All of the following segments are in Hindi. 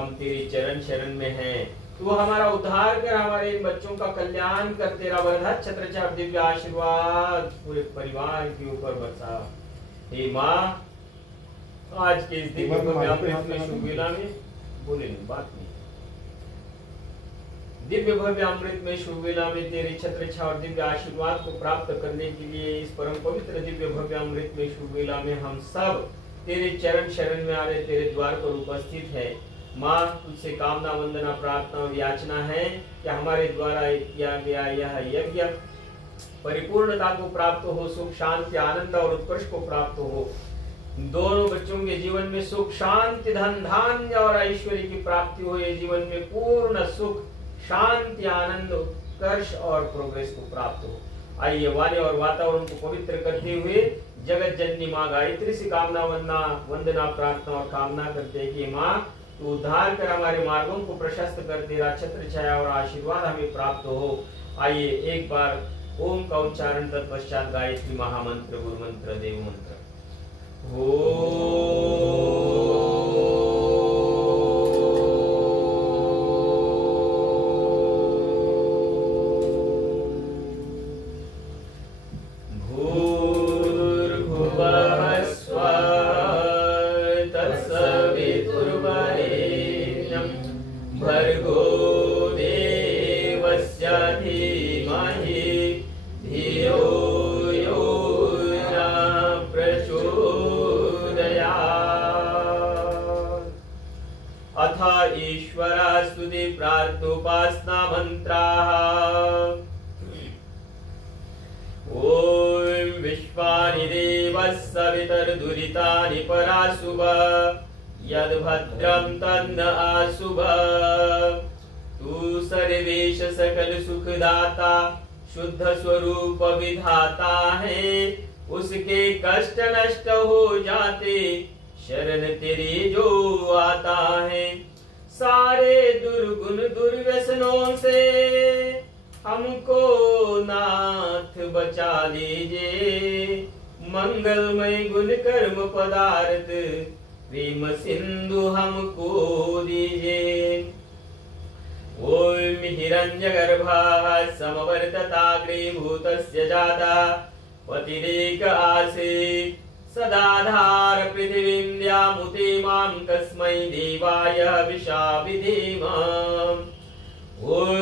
हम तेरे चरण शरण में हैं। तू हमारा उद्धार कर, हमारे इन बच्चों का कल्याण कर। तेरा वरदान छत्र छाप दिव्य आशीर्वाद पूरे परिवार के ऊपर बरसा। हे माँ, आज के इस दिव्य अमृत में शुभ वेला में बोले नहीं, बात नहीं, दिव्य भव्य अमृत में शुभ वेला में तेरे छत्र छाप दिव्य आशीर्वाद को प्राप्त करने के लिए इस परम पवित्र दिव्य भव्य अमृत में शुभ वेला में हम सब तेरे चरण शरण में आ रहे, तेरे द्वार पर उपस्थित है। माँ, तुझसे कामना वंदना प्रार्थना और याचना है कि हमारे द्वारा किया गया यह यज्ञ परिपूर्णता को प्राप्त हो, सुख शांति आनंद और उत्कर्ष को प्राप्त हो। दोनों बच्चों के जीवन में सुख शांति धन धान्य और ऐश्वर्य की प्राप्ति हो। ये जीवन में पूर्ण सुख शांति आनंद उत्कर्ष और प्रोग्रेस को प्राप्त हो। आइए वाणी और वातावरण को पवित्र करते हुए जगत जननी माँ गायत्री से कामना वंदना प्रार्थना और कामना करते हैं कि माँ, तू उद्धार कर, हमारे मार्गों को प्रशस्त कर, तेरा छत्र छाया और आशीर्वाद हमें प्राप्त हो। आइए एक बार ओम का उच्चारण तत्पश्चात गायत्री महामंत्र गुरु मंत्र देव मंत्र। ईश्वरास्तुति प्रार्थोपासना मंत्राः। ओम विश्वानि देवः सवितर्दुरितानि पराशुभ, यद्भद्रं तन्न आशुभ। तू सर्वेश सकल सुखदाता शुद्ध स्वरूप विधाता है, उसके कष्ट नष्ट हो जाते शरण तेरी जो आता है। सारे दुर्गुण दुर्व्यसनों से हमको नाथ बचा लीजिए, मंगलमय गुण कर्म पदार्थ प्रेम सिंधु हमको दीजिए। ओम हिरण्यगर्भः समवर्तताग्रीभूतस्य जाता पतिरेक आसीत्, सदाधार पृथिवीं द्यामुते मां कस्मै देवाय विशा विधेम। ओम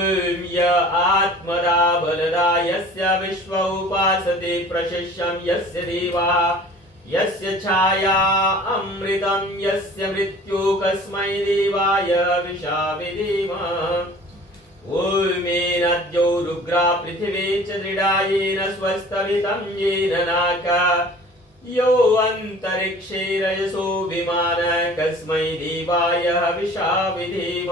य आत्मदा बलदा यस्य विश्व उपासते प्रशिष्यं यस्य देवा, यस्य छाया अमृतं यस्य मृत्यु कस्मै देवाय विशा विधेम। ओमेनाद्यो रुग्रा पृथिवी च दृढा येन स्वस्तवितं येन नाका, यो अंतरिक्षे रजसो विमानः कस्मै देवाय विशा विधेम।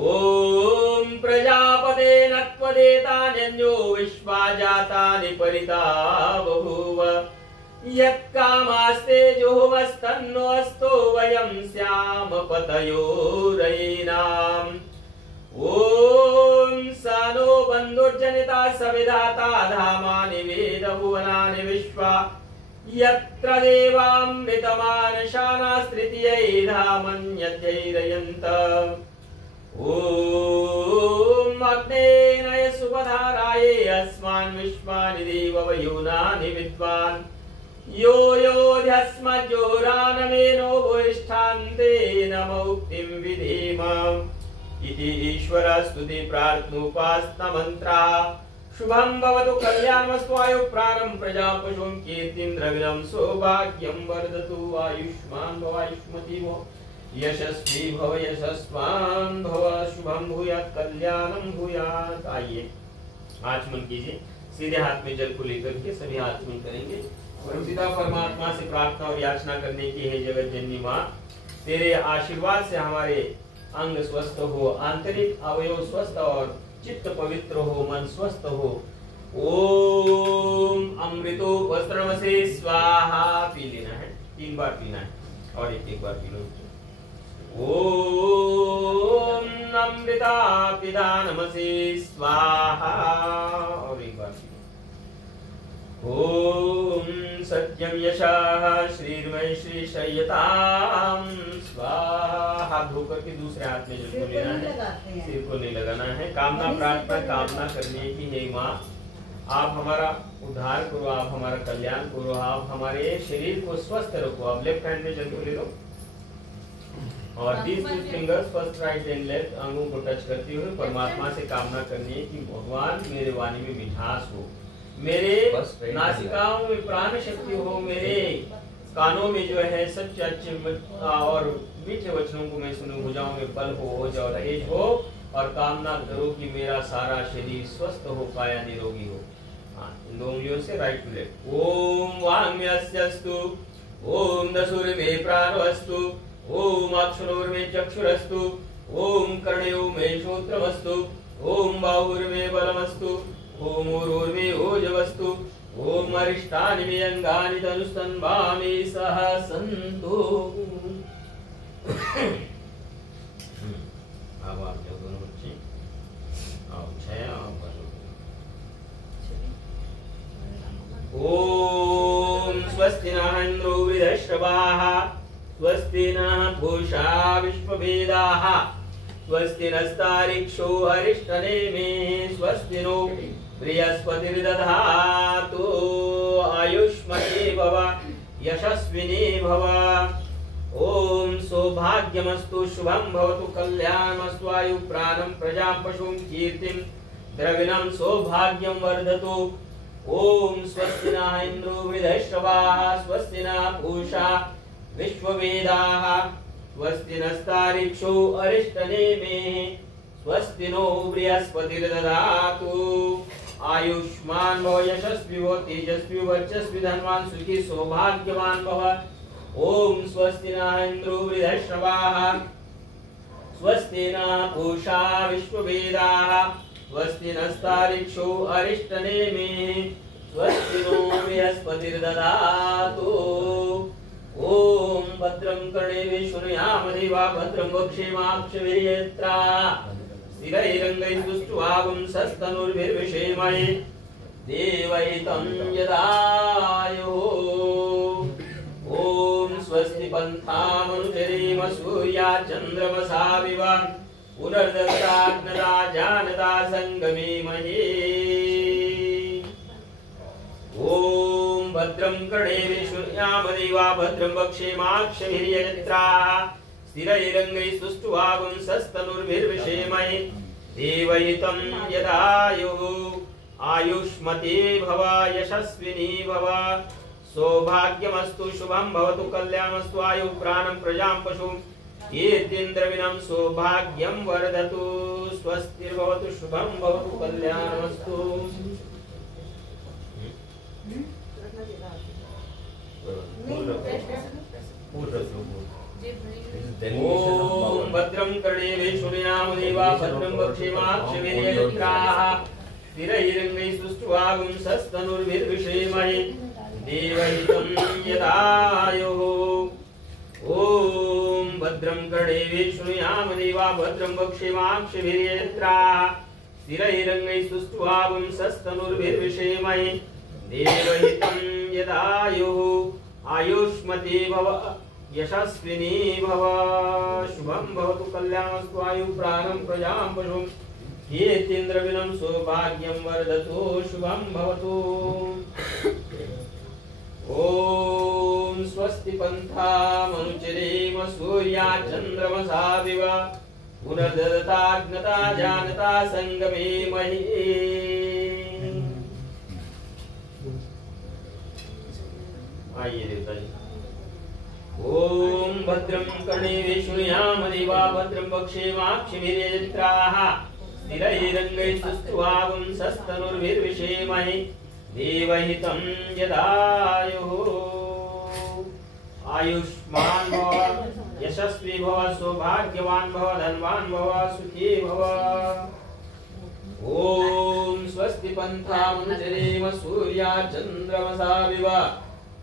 ओम प्रजापते नत्वदेतान्यो विश्वा जातानि परिता बभूव, यत्कामास्ते जुहुवस्तन्नो अस्तो वयं स्याम पतयोरयिनाम्। ओम सानो बन्धुर्जनिता सविधाता धामानि वेद भुवनानि विश्वा, यत्र देवामृतमानशानास्तृतीयै धामन्यध्यैरयन्त। ओम अग्नेनय सुपधाराये अस्मान् विश्वानि देववयूनानि विद्वान्, यो योऽध्यस्मज्जोरानमेनो भूयिष्ठान्ते नमोक्तिं विधेम। इति ईश्वरस्तुति प्रार्थनोपासना मंत्राः। शुभं भवतु कल्याणमस्तु आयु प्राणं प्रजापशुं कीर्तिं द्रविणं सौभाग्यं वर्धतु। आयुष्मान् भव आयुष्मती भव, यशस्वी भव यशस्वान् भव, शुभं भूयात् कल्याणं भूयात्। आइए आचमन कीजिए, सीधे हाथ में जल को लेकर के सभी आचमन करेंगे। परमपिता परमात्मा से प्रार्थना और याचना करने की है, जगत जननी माँ, तेरे आशीर्वाद से हमारे अंग स्वस्थ हो, आंतरिक अवयव स्वस्थ और चित्त पवित्र हो, मन स्वस्थ हो। ओम अमृतो वस्त्रमसे स्वाहा। पी लेना है, 3 बार पीना है और एक बार पी लो। ओम अमृता पिदानमसे स्वाहा और एक बार पी लो। ओम सत्यम यशः श्रीर्मय श्री शय्यतां स्वाहा। हाथ धोकर के दूसरे हाथ में जल को लेना है, सिर को नहीं लगाना है। कामना प्रार्थना कामना करने की, हे माँ आप हमारा उद्धार करो, आप हमारा कल्याण करो, आप हमारे शरीर को स्वस्थ रखो। आप लेफ्ट हैंड में जल को ले लो और these two fingers first right then left अंगों को टच करते हुए परमात्मा से कामना करनी है कि भगवान मेरे वाणी में मिठास हो, मेरे नासिकाओं में प्राण शक्ति हो, मेरे कानों में जो है सच्चे अच्छे और मीठे वचनों को मैं सुनूं, भुजाओं में बल हो जाओ तेज हो, और कामना करो कि मेरा सारा शरीर स्वस्थ हो, काया निरोगी हो। इन दो उंगलियों से राइट टू लेफ्ट। ओम वांग्म्यस्यस्तु, ओम दशुर्मे प्राणवस्तु, ओम अक्षरोर्मे चक्षुरस्तु, ओम कर्णयो मे श्रोत्रमस्तु, ओम बाहुर्मे बलमस्तु, ओम उरोर्मे ओजवस्तु, ओम अरिष्टानि मे अंगानि तनुस्तन्वामे सह सन्तु। अब आप जो दोनों बच्चे आप छह आप ओम स्वस्ति नः इन्द्रो वृधश्रवाः, स्वस्ति नः पूषा विश्ववेदाः, स्वस्ति नस्तारिक्षो अरिष्टनेमिः, स्वस्ति नो बृहस्पतिर्दधातु, आयुष्मती भव यशस्विनी भव। ओम सौभाग्यमस्तु शुभं भवतु कल्याणमस्तु आयु प्राणं प्रजां पशुं कीर्तिं द्रविणं सौभाग्यं वर्धतु। ओम स्वस्ति नः इन्द्रो वृधश्रवाः, स्वस्ति नः पूषा विश्ववेदाः, स्वस्ति नस्तारिक्षो अरिष्टनेमिः, स्वस्ति नो बृहस्पतिर्दधातु, आयुष्मान भव यशस्वी भव तेजस्वी वर्चस्वी धनवान सुखी सौभाग्यवान भव। ओम स्वस्ति नः इन्द्रो वृधश्रवाः, स्वस्ति नः पूषा विश्ववेदाः, स्वस्ति नस्तारिक्षो अरिष्टनेमिः, स्वस्ति नो बृहस्पतिर्दधातु। ओम भद्रं कर्णेभिः शृणुयाम देवा, भद्रं वक्ष्येमाक्षभिर्यजत्राः, स्थिरैरङ्गैस्तुष्ट्वागुं सस्तनुर्भिर्विषेमहे देवहितं यदायुः। ओम स्वस्ति पन्थामनुचरेम सूर्या चन्द्रमसाविव, पुनर्दत्ताग्नता जानता संगमेमहे। ओम भद्रं कर्णेभिः शृणुयाम देवा, भद्रं वक्ष्येमाक्षभिर्यजत्राः, स्थिरैरङ्गैस्तुष्ट्वागुं सस्तनुर्भिर्विषेमहे देवहितं यदायुः। आयुष्मती भव यशस्विनी भव, सौभाग्यमस्तु शुभं भवतु कल्याणमस्तु आयु प्राणं प्रजां पशुं कीर्तिन्द्रविणं सौभाग्यं वर्धतु। स्वस्तिर्भवतु शुभं भवतु कल्याणमस्तु। ओम भद्रं कर्णेभिः शृणुयाम देवा, भद्रं वक्ष्येमाक्षभिर्यजत्राः, स्थिरैरङ्गैस्तुष्ट्वागुं सस्तनुर्भिर्विषेमहे देवहितं यदायुः। ओम भद्रं कर्णेभिः शृणुयाम देवा, भद्रं वक्ष्येमाक्षभिर्यजत्राः, स्थिरैरङ्गैस्तुष्ट्वागुं सस्तनुर्भिर्विषेमहे देवहितं यदायुः। आयुष्मती भव यशस्विनी भव, शुभं भवतु कल्याणमस्तु आयु प्राणं प्रजां पशुं कीर्तिन्द्रविणं सौभाग्यं वर्धतु। शुभं भवतु। ओम स्वस्ति पन्थामनुचरेम सूर्या चन्द्रमसाविव, पुनर्दत्ताग्नता जानता संगमेमहे। आइए देवता जी। ओम भद्रं कर्णेभिः शृणुयाम देवा, भद्रं वक्ष्येमाक्षभिर्यजत्राः, स्थिरैरङ्गैस्तुष्ट्वागुं सस्तनुर्भिर्विषेमहे देवहितं यदायुः। आयुष्मान भव यशस्वी भव सौभाग्यवान भव धनवान भव सुखी भव। ओम स्वस्ति पन्थामनुचरेम सूर्या चन्द्रमसाविव,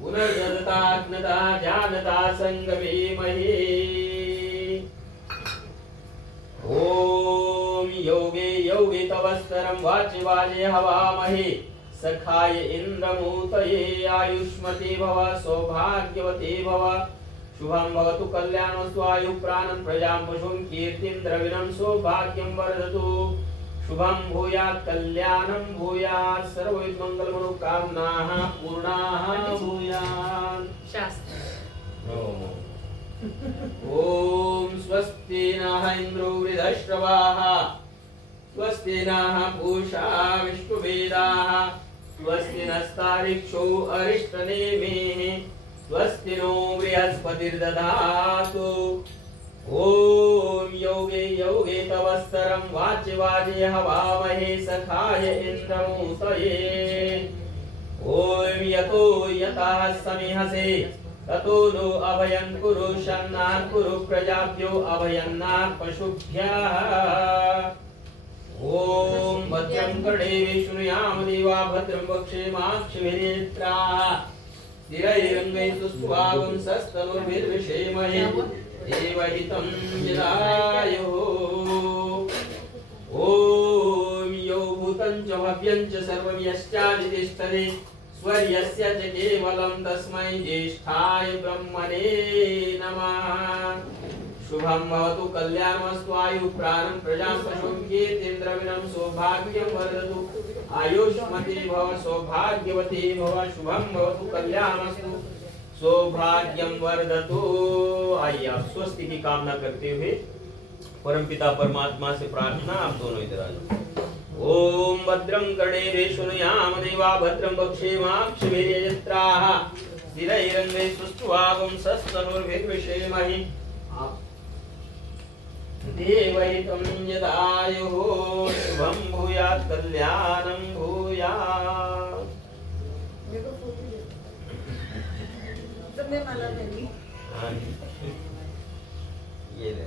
पुनर्दत्ताग्नता जानता संगमेमहे। ओम योगे योगे तवस्तरं वाचि वाजे हवामहे, सखाय इन्द्रमूतये आयुष्मती भव सौभाग्यवती भव, शुभं भवतु कल्याणमस्तु आयु प्राणं प्रजां पशुं कीर्तिं द्रविणं सौभाग्यं वर्धतु शुभं भूयात् कल्याणं भूयात् सर्वविध मंगल मनोकामनाः पूर्णाः भूयात् ओम स्वस्ति नः इंद्रो वृद्धश्रवाः स्वस्ति नः पूषा विश्ववेदाः स्वस्ति नस्तारिक्षो अरिष्टनेमिः स्वस्ति नो बृहस्पतिर्दधातु ओम योगे योगे तवस्तरं वाच्य वाजे हवामहे सखाय इन्द्रमुतये ओम यतो यतः समिहसे ततो नो अभयं कुरु शन्नात् कुरु प्रजाभ्यो अभयन्नात् पशुभ्यः ओम भद्रं कर्णेभिः शृणुयाम देवा भद्रं वक्षेमाक्षभिर्नेत्राः स्थिरैरङ्गैः सुष्ठुवागुं सस्तनुर्भिर्विषेमहे देवहितं यदायुः ओम यो भूतं च भव्यं च सर्वं यश्चादितिष्ठति स्वर्यस्य च केवलं तस्मै ज्येष्ठाय ब्रह्मणे नमः शुभं भवतु कल्याणमस्तु आयु प्राणं प्रजां पशुं कीर्तिं द्रविणं सौभाग्यं वर्धतु आयुष्मती भव सौभाग्यवती भव शुभं भवतु कल्याणमस्तु सौभाग्यं वर्धतु। आइए आप स्वस्ति की कामना करते हुए परमपिता परमात्मा से प्रार्थना। आप दोनों इधर आ जाओ। ओम भद्रं कर्णेभिः शृणुयाम देवा भद्रं वक्षेमाक्षभिर्यजत्राः स्थिरैरङ्गैः सुष्ठुवागुं सस्तनुर्भिर्विषेमहे देवहितं यदायुः शुभं भूयात् कल्याणं भूयात्। ये ले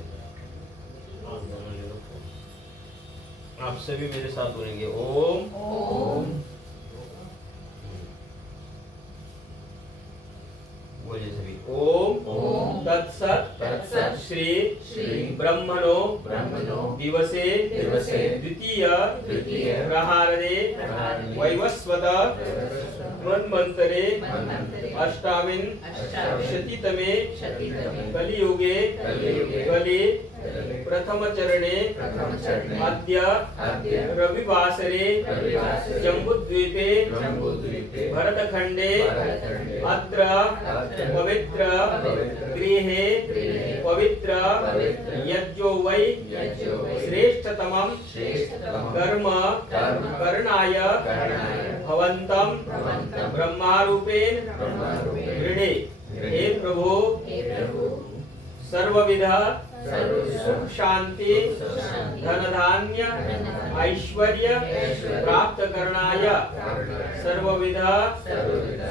आप सभी मेरे साथ बोलेंगे ओम ओम बोलिए सभी ओम ओम तत्सत् तत्सत् श्री श्री ब्रह्मणो ब्रह्मणो दिवसे दिवसे द्वितीय द्वितीय प्रहारे वैवस्वत मन्वन्तरे अष्टाविं शतितमे कलियुगे कलि प्रथम चरणे अद्य रविवासरे जम्बूद्वीपे भरतखण्डे अत्र पवित्र गृहे पवित्र यज्ञो वै श्रेष्ठतमं कर्म करणाय भवन्तं ब्रह्मारूपेण गृहे। हे प्रभु सर्वविध सुख शांति धन धान्य ऐश्वर्य प्राप्त करणाय सर्वविध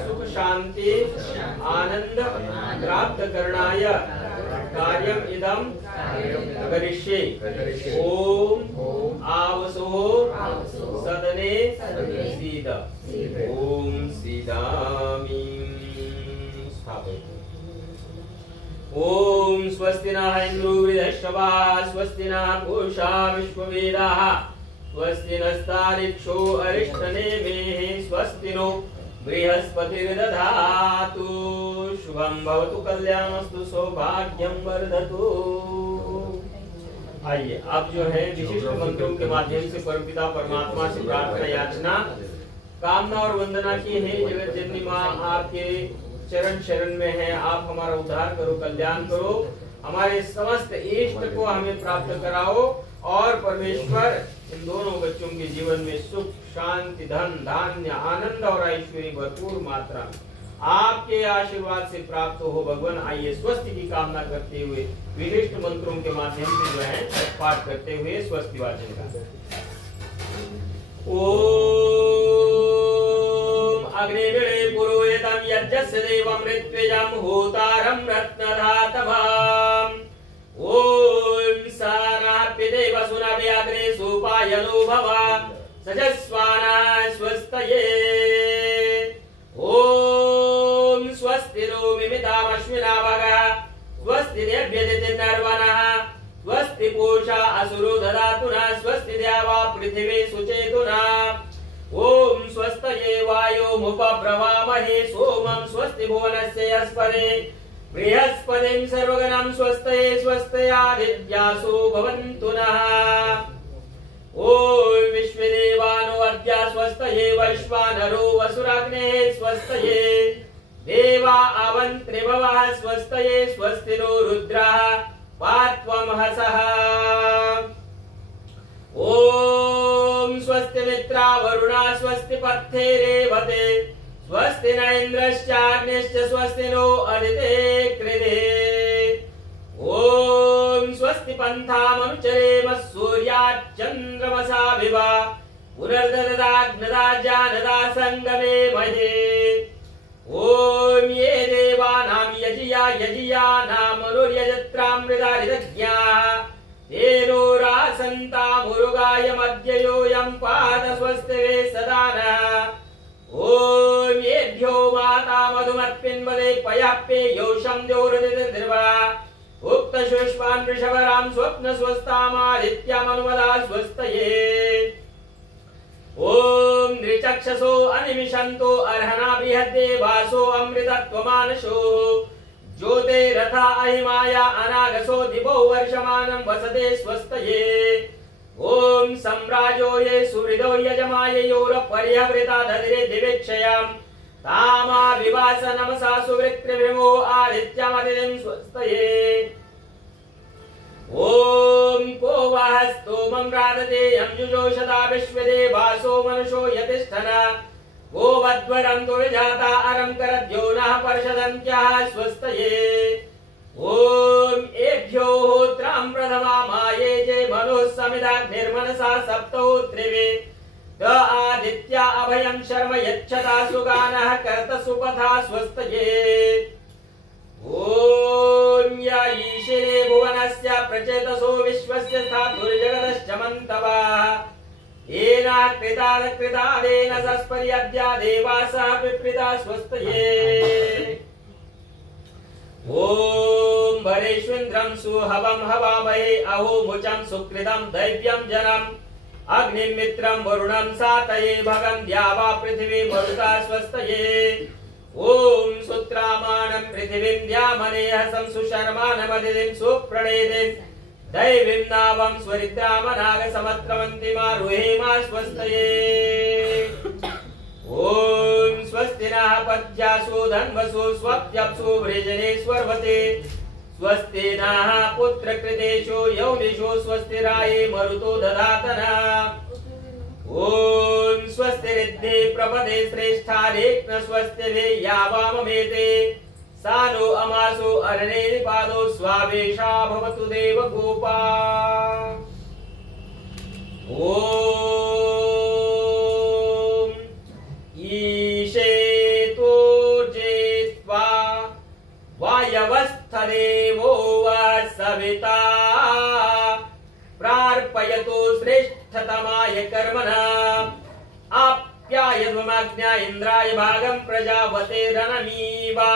सुख शांति आनंद प्राप्त करणाय कार्यम इदं करिष्ये। ओम आवसो सदने सीद ओम सीदामि स्थापयतु। ओम स्वस्ति नः इंद्रो वृद्धश्रवाः स्वस्ति नः पूषा विश्ववेदाः स्वस्ति नस्तारिक्षो अरिष्टनेमिः स्वस्ति नो बृहस्पतिर्दधातु शुभं भवतु कल्याणमस्तु सौभाग्यं वर्धतु। आइए अब जो है विशिष्ट मंत्रों के माध्यम से परमपिता परमात्मा से प्रार्थना याचना कामना और वंदना की है। जगत जननी माँ आपके चरण शरण में है, आप हमारा उद्धार करो, कल्याण करो, हमारे समस्त इष्ट को हमें प्राप्त कराओ और परमेश्वर इन दोनों बच्चों के जीवन में सुख शांति धन धान्य आनंद और ऐश्वर्य भरपूर मात्रा आपके आशीर्वाद से प्राप्त हो भगवान। आइए स्वस्ति की कामना करते हुए विशिष्ट मंत्रों के माध्यम से जो है पाठ करते हुए स्वस्ति वाचन का। ओम अग्निवीणे पुरोहितं यज्ञस्य देवं ऋत्विजं होतारं रत्नधातभाम्। ओम साराप्यदेव सुनव्याग्रे सुपायनो भव सजस्वाना स्वस्तये। ओम स्वस्ति नो मिमितामश्विना भगः स्वस्ति देव्यदितिर्नर्वणः स्वस्ति पूषा असुरो ददातु नः स्वस्ति द्यावा पृथिवी सुचेतुना। ओम स्वस्तये वायोमुपब्रवामहे सोमं स्वस्ति भुवनस्य यस्पदे बृहस्पतिं सर्वगणं स्वस्तये स्वस्तयादित्यासो भवन्तु नः। ॐ विश्वदेवानो अद्य स्वस्तये वैश्वानरो वसुराग्नेः स्वस्तये देवा आवन्त्रिभवः स्वस्तये स्वस्तिनो रुद्रः पात्वमहसः। ॐ स्वस्ति मित्रा वरुणा स्वस्ति पत्थे रेवते स्वस्ति न इन्द्रश्चाग्निश्च स्वस्ति नो अदिते कृते। ॐ स्वस्ति पन्थामनुचरेम सूर्याच्चन्द्रमसा विवा पुनर्दददाग्नदा जानदा संगमे महे। ॐ ये देवानां यजियानामनुर्यजत्रामृतारिदज्ञाः तेनो रासन्तामुरुगायमद्ययोऽयं पाद स्वस्तिवे सदा नः। ॐ येभ्यो माता मधुमत्पिन्वदे पयाप्ये योषं द्योरदिन्द्रिवा उक्तशुष्मान् वृषभरां स्वप्नस्वस्तामादित्यामनुमदा स्वस्तये। ॐ नृचक्षसो अनिमिषन्तो अर्हणा बृहद्देवासो अमृतत्वमानशो ज्योतिरथा अहिमाया अनागसो दिवो वर्षमानं वसते स्वस्तये। ॐ सम्राजो ये सुहृदो यजमाययोरपर्यवृता दधिरे दिवेक्षयां तामा विवास नमसा सुवृत्रिभिमो आदित्यमदितिं स्वस्तये। ॐ को वः स्तोमं राधते यंजुजोषता विश्वदेवासो मनुषो यतिष्ठना को वध्वरन्तो विजाता अरं करद्यो नः पर्षदन्त्यः स्वस्तये। ॐ एभ्यो होत्रां प्रथमामाये जे मनुः समिदाग्निर्मनसा सप्तहोत्रिवे द आदित्या अभयं शर्म यच्छता सुगानः कर्तसुपथा स्वस्तये। ॐ या ईशिरे भुवनस्य प्रचेतसो विश्वस्य स्थातुर्जगतश्च मन्तवः येना कृतादेन सस्पर्यद्या देवासः पिप्रिता स्वस्तये। ॐ वरेष्विन्द्रं सुहवं हवामहे अहो मुचं सुकृतं दैव्यं जनम् अग्निं मित्रं वरुणं सातये भगं द्यावा पृथिवी मरुता स्वस्तये। ॐ सुत्रामाणं पृथिवीं द्यामनेहसं सुशर्मानमदितिं सुप्रणेदिं दैवीं नावं स्वरित्रामनागसमत्रमन्तिमारुहेमा स्वस्तये। ॐ स्वस्ति नः पद्यासु धन्वसु स्वप्यप्सु वृजनेश्वर्वते स्वस्ति नः पुत्रकृतेषु यौनिषु स्वस्तिराये मरुतो दधातनः। ॐ स्वस्ति रिद्धे प्रपदे श्रेष्ठारेक्न स्वस्तिभिः यावाममेते सानो अमासो अरणे निपादो स्वावेशा भवतु देवगोपा। ॐ ईशेतो जेत्वा वायवस्थदेवो वा सविता प्रार्पयतु श्रेष्ठतमाय कर्मणा आप्यायध्वमग्न्या इन्द्राय भागं प्रजावतेरनमीवा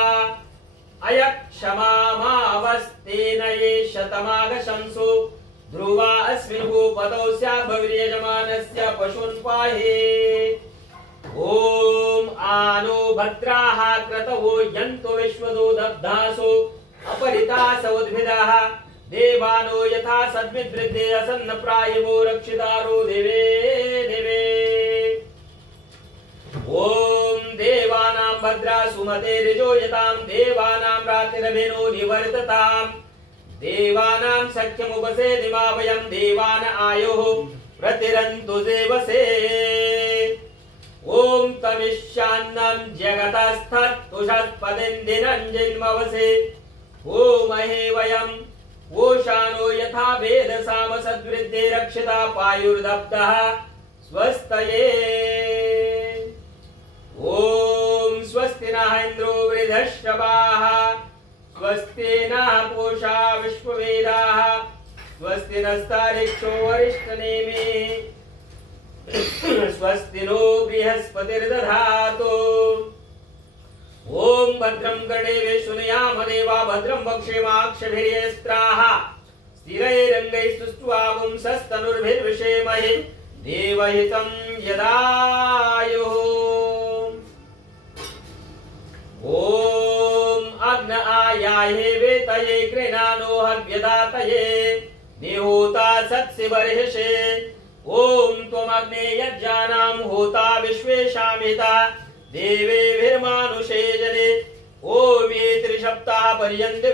अयक्षमामावस्तेन ये शतमागशंसु ध्रुवा अस्मिन् भूपतौ स्यात् भविर्यजमानस्य पशून् पाहि। ॐ आनो भद्राः क्रतवो यन्तो विश्वदो दब्धासो अपरितास उद्भिदाः देवानो यथा सद्भिद्वृद्धे असन्न प्रायवो रक्षितारो दिवे दिवे। ॐ देवानां भद्रा सुमते ऋजो यतां देवानां रातिरभिनो निवर्तताम् देवानां सख्यमुपसेदिमा वयं देवान आयुः प्रतिरन्तु देवसे। ॐ तमिष्यान्नं जगतस्थत्तुषत्पदिन्दिनं जिन्मवसे ओमहे वयम् ओशानो यथा वेद साम सद्वृद्धे रक्षिता पायुर्दप्तः स्वस्तये। ॐ स्वस्ति नः इन्द्रो वृधश्रवाः स्वस्ति नः पूषा विश्ववेदाः स्वस्ति नस्तारिक्षो वरिष्ठनेमिः स्वस्ति नो बृहस्पतिर्दधातु। ॐ भद्रं कर्णेभिः शृणुयाम देवा भद्रं वक्षेमाक्षभिर्यस्त्राः स्थिरैरङ्गैस्तुष्ट्वा सस्तनुर्भिर्विषेमहि देवहितं यदायुः। ॐ अग्न आयाहे वेतये कृणानो हव्यदातये देहोता सत्सि बर्हिषे ओम त्वमग्ने यज्ञानां होता विश्वेशामिता देवेभिर्मानुषे जने ओम ये त्रिसप्ताह पर्यन्त